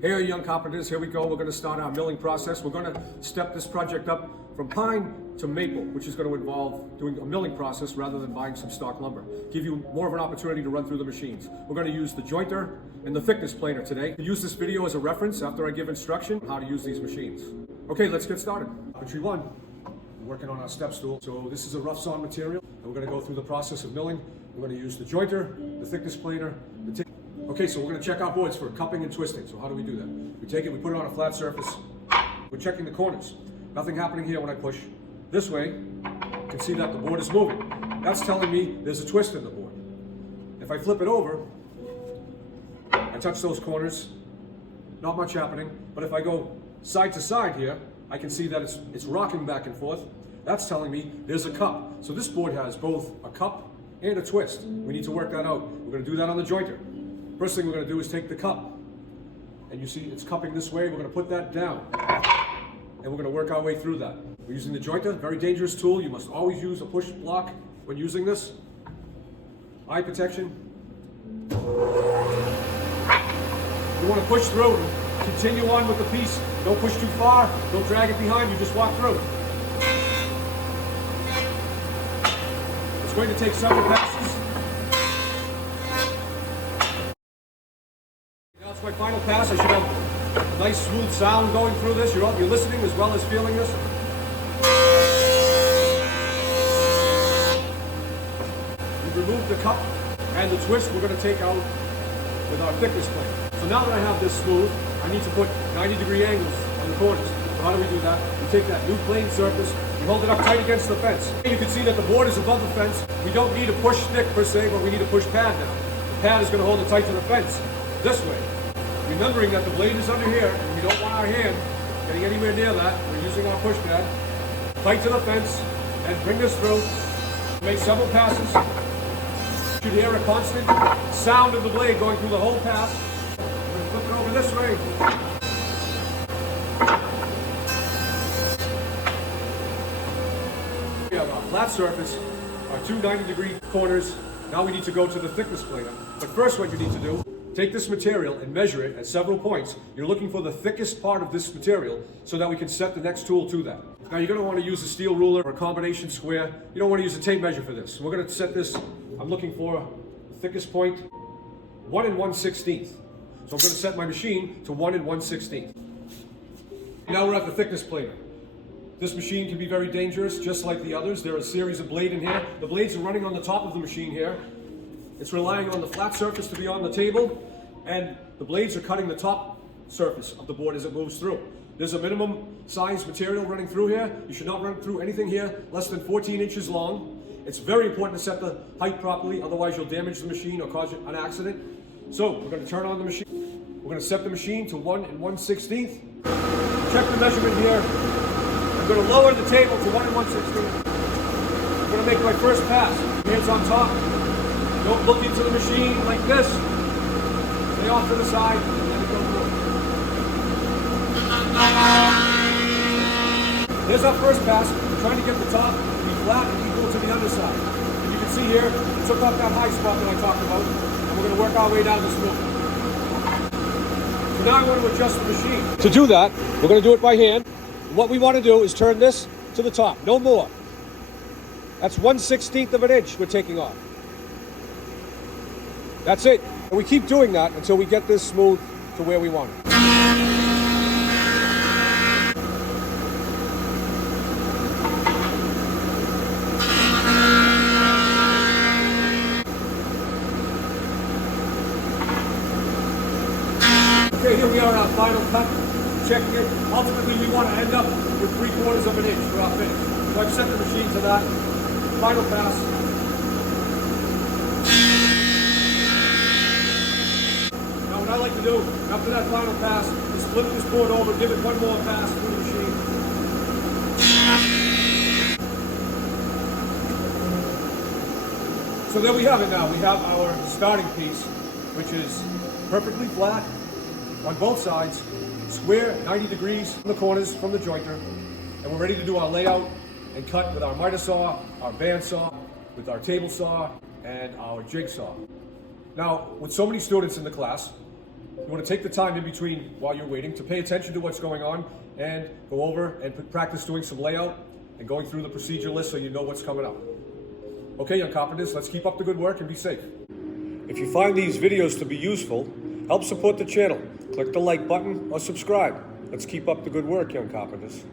Hey, young carpenters, here we go. We're going to start our milling process. We're going to step this project up from pine to maple, which is going to involve doing a milling process rather than buying some stock lumber. Give you more of an opportunity to run through the machines. We're going to use the jointer and the thickness planer today. Use this video as a reference after I give instruction on how to use these machines. Okay, let's get started. Carpentry 1, we're working on our step stool. So this is a rough sawn material, and we're going to go through the process of milling. We're going to use the jointer, the thickness planer, the Okay, so we're going to check our boards for cupping and twisting. So how do we do that? We take it, we put it on a flat surface. We're checking the corners. Nothing happening here when I push this way. You can see that the board is moving. That's telling me there's a twist in the board. If I flip it over, I touch those corners, not much happening. But if I go side to side here, I can see that it's rocking back and forth. That's telling me there's a cup. So this board has both a cup and a twist. We need to work that out. We're going to do that on the jointer. First thing we're going to do is take the cup, and you see it's cupping this way. We're going to put that down, and we're going to work our way through that. We're using the jointer, very dangerous tool. You must always use a push block when using this. Eye protection. You want to push through, continue on with the piece. Don't push too far, don't drag it behind you, just walk through. It's going to take several passes. My final pass, I should have a nice smooth sound going through this. You're listening as well as feeling this. We've removed the cup and the twist we're going to take out with our thickness plane. So now that I have this smooth, I need to put 90-degree angles on the corners. So how do we do that? We take that new plane surface, we hold it up tight against the fence. You can see that the board is above the fence. We don't need a push stick per se, but we need a push pad now. The pad is going to hold it tight to the fence this way. Remembering that the blade is under here, and we don't want our hand getting anywhere near that. We're using our push pad. Tight to the fence, and bring this through. Make several passes. You should hear a constant sound of the blade going through the whole pass. We're going to flip it over this way. We have our flat surface, our two 90-degree corners. Now we need to go to the thickness planer. But first what you need to do, take this material and measure it at several points. You're looking for the thickest part of this material so that we can set the next tool to that. Now you're going to want to use a steel ruler or a combination square. You don't want to use a tape measure for this. We're going to set this, I'm looking for the thickest point, 1 1/16. So I'm going to set my machine to 1 1/16. Now we're at the thickness planer. This machine can be very dangerous, just like the others. There are a series of blades in here. The blades are running on the top of the machine here. It's relying on the flat surface to be on the table, and the blades are cutting the top surface of the board as it moves through. There's a minimum size material running through here. You should not run through anything here less than 14 inches long. It's very important to set the height properly, otherwise you'll damage the machine or cause an accident. So we're going to turn on the machine. We're going to set the machine to 1 1/16. Check the measurement here. I'm going to lower the table to 1 1/16. I'm going to make my first pass. Hands on top. Don't look into the machine like this. Stay off to the side and let it go through. There's our first pass. We're trying to get the top to be flat and equal to the underside. And you can see here, it took off that high spot that I talked about, and we're going to work our way down this room. So now I want to adjust the machine. To do that, we're going to do it by hand. What we want to do is turn this to the top, no more. That's 1/16 of an inch we're taking off. That's it. And we keep doing that until we get this smooth to where we want it. Okay, here we are at our final cut. Checking it. Ultimately, we want to end up with 3/4 of an inch for our finish. So I've set the machine to that. Final pass. What I like to do after that final pass is flip this board over, give it one more pass through the machine. So there we have it now. We have our starting piece, which is perfectly flat on both sides, square, 90 degrees from the corners from the jointer, and we're ready to do our layout and cut with our miter saw, our band saw, with our table saw, and our jigsaw. Now, with so many students in the class, You want to take the time in between while you're waiting to pay attention to what's going on and go over and practice doing some layout and going through the procedure list so you know what's coming up. Okay, young carpenters, let's keep up the good work and be safe. If you find these videos to be useful, help support the channel. Click the like button or subscribe. Let's keep up the good work, young carpenters.